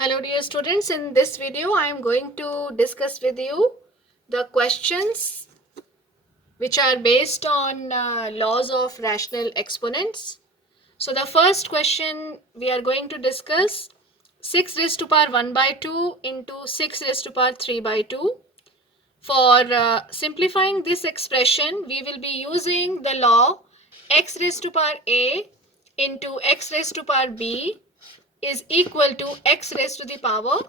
Hello dear students, in this video I am going to discuss with you the questions which are based on laws of rational exponents. So the first question we are going to discuss 6 raised to power 1 by 2 into 6 raised to power 3 by 2. For simplifying this expression, we will be using the law x raised to power a into x raised to power b is equal to x raised to the power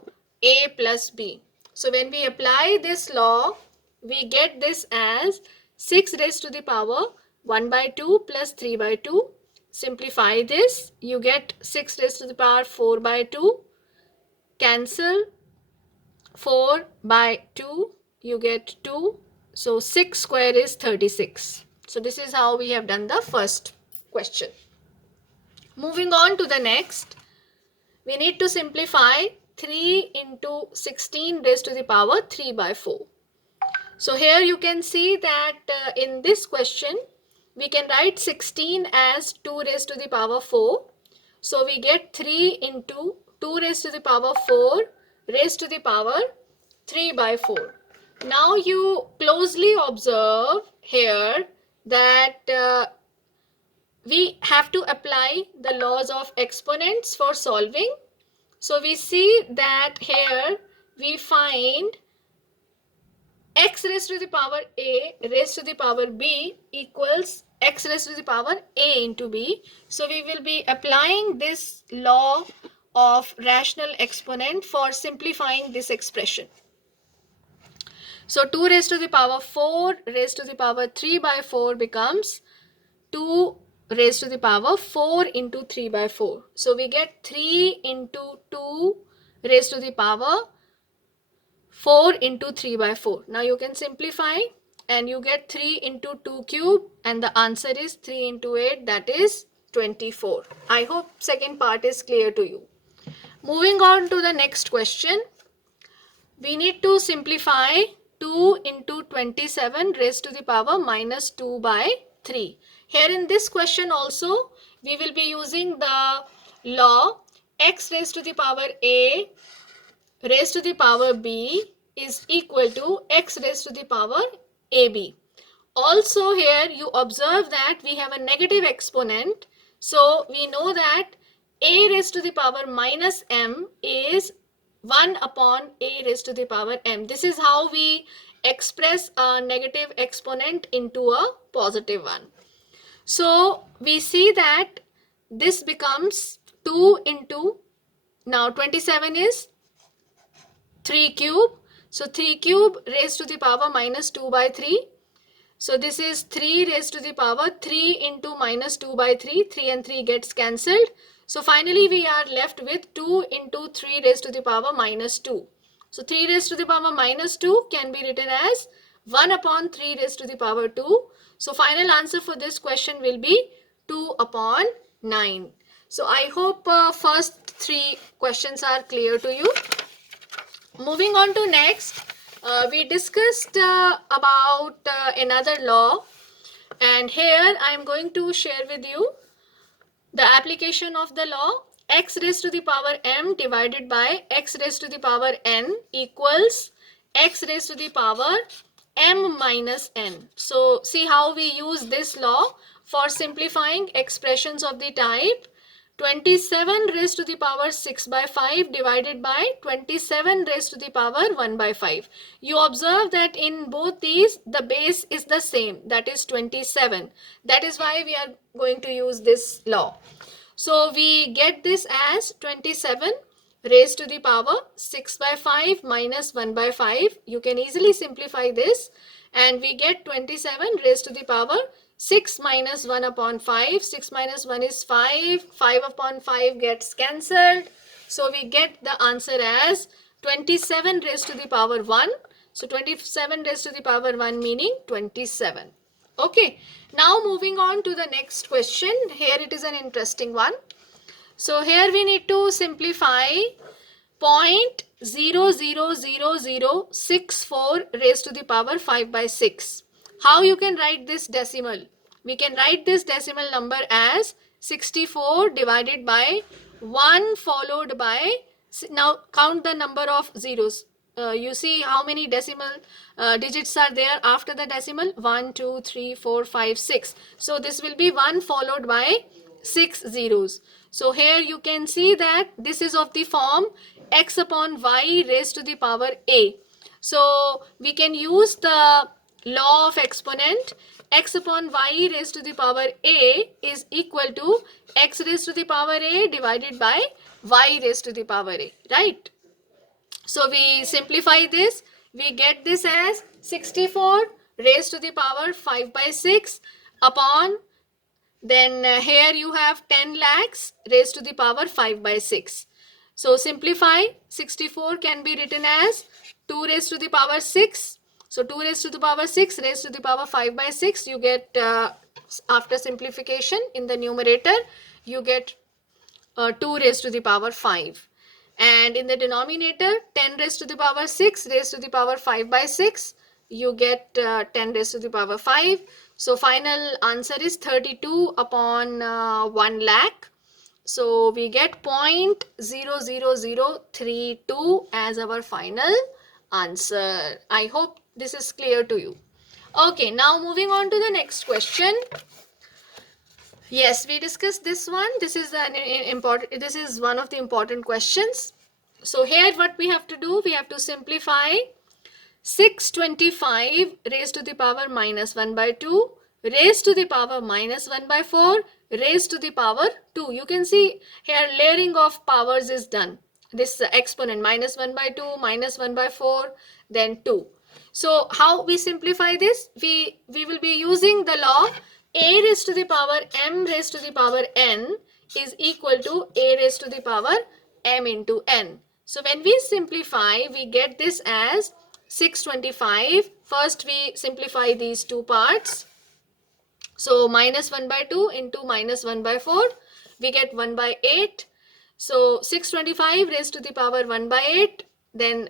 a plus b. So when we apply this law, we get this as 6 raised to the power 1 by 2 plus 3 by 2. Simplify this, you get 6 raised to the power 4 by 2. Cancel 4 by 2, you get 2. So 6 square is 36. So this is how we have done the first question. Moving on to the next. We need to simplify 3 into 16 raised to the power 3 by 4. So here you can see that in this question, we can write 16 as 2 raised to the power 4. So we get 3 into 2 raised to the power 4 raised to the power 3 by 4. Now you closely observe here that we have to apply the laws of exponents for solving. So we see that here we find x raised to the power a raised to the power b equals x raised to the power a into b. So we will be applying this law of rational exponent for simplifying this expression. So 2 raised to the power 4 raised to the power 3 by 4 becomes 2 raised to the power 4 into 3 by 4. So we get 3 into 2 raised to the power 4 into 3 by 4. Now you can simplify and you get 3 into 2 cube and the answer is 3 into 8, that is 24. I hope second part is clear to you. Moving on to the next question. We need to simplify 2 into 27 raised to the power minus 2 by 3. Here in this question also, we will be using the law x raised to the power a raised to the power b is equal to x raised to the power ab. Also here you observe that we have a negative exponent. So we know that a raised to the power minus m is 1 upon a raised to the power m. This is how we express a negative exponent into a positive one. So we see that this becomes 2 into, now 27 is 3 cube. So 3 cube raised to the power minus 2 by 3. So this is 3 raised to the power 3 into minus 2 by 3. 3 and 3 gets cancelled. So finally we are left with 2 into 3 raised to the power minus 2. So 3 raised to the power minus 2 can be written as 1 upon 3 raised to the power 2. So final answer for this question will be 2 upon 9. So I hope first 3 questions are clear to you. Moving on to next, we discussed about another law, and here I am going to share with you the application of the law. X raised to the power m divided by x raised to the power n equals x raised to the power m minus n. So see how we use this law for simplifying expressions of the type 27 raised to the power 6 by 5 divided by 27 raised to the power 1 by 5. You observe that in both these the base is the same, that is 27. That is why we are going to use this law. So we get this as 27 raised to the power 6 by 5 minus 1 by 5. You can easily simplify this and we get 27 raised to the power 6 minus 1 upon 5. 6 minus 1 is 5. 5 upon 5 gets cancelled. So we get the answer as 27 raised to the power 1. So 27 raised to the power 1 meaning 27. Okay. Now moving on to the next question. Here it is an interesting one. So here we need to simplify 0.00064 raised to the power 5 by 6. How you can write this decimal? We can write this decimal number as 64 divided by 1 followed by Now count the number of zeros. You see how many decimal digits are there after the decimal? 1, 2, 3, 4, 5, 6. So this will be 1 followed by 6 zeros. So here you can see that this is of the form x upon y raised to the power a. So we can use the law of exponent. X upon y raised to the power a is equal to x raised to the power a divided by y raised to the power a, right? So we simplify this. We get this as 64 raised to the power 5 by 6 upon, then here you have 10 lakhs raised to the power 5 by 6. So simplify, 64 can be written as 2 raised to the power 6. So 2 raised to the power 6 raised to the power 5 by 6. You get, after simplification in the numerator, you get 2 raised to the power 5. And in the denominator, 10 raised to the power 6 raised to the power 5 by 6. You get 10 raised to the power 5. So final answer is 32 upon 1 lakh. So we get 0.00032 as our final answer. I hope this is clear to you. Okay, now moving on to the next question. Yes, we discussed this one. This is an important. This is one of the important questions. So here, what we have to do, we have to simplify 625 raised to the power minus 1 by 2 raised to the power minus 1 by 4 raised to the power 2. You can see here layering of powers is done. This exponent minus 1 by 2, minus 1 by 4, then 2. So how we simplify this? We will be using the law a raised to the power m raised to the power n is equal to a raised to the power m into n. So when we simplify, we get this as 625. First we simplify these two parts. So minus 1 by 2 into minus 1 by 4, we get 1 by 8. So 625 raised to the power 1 by 8, then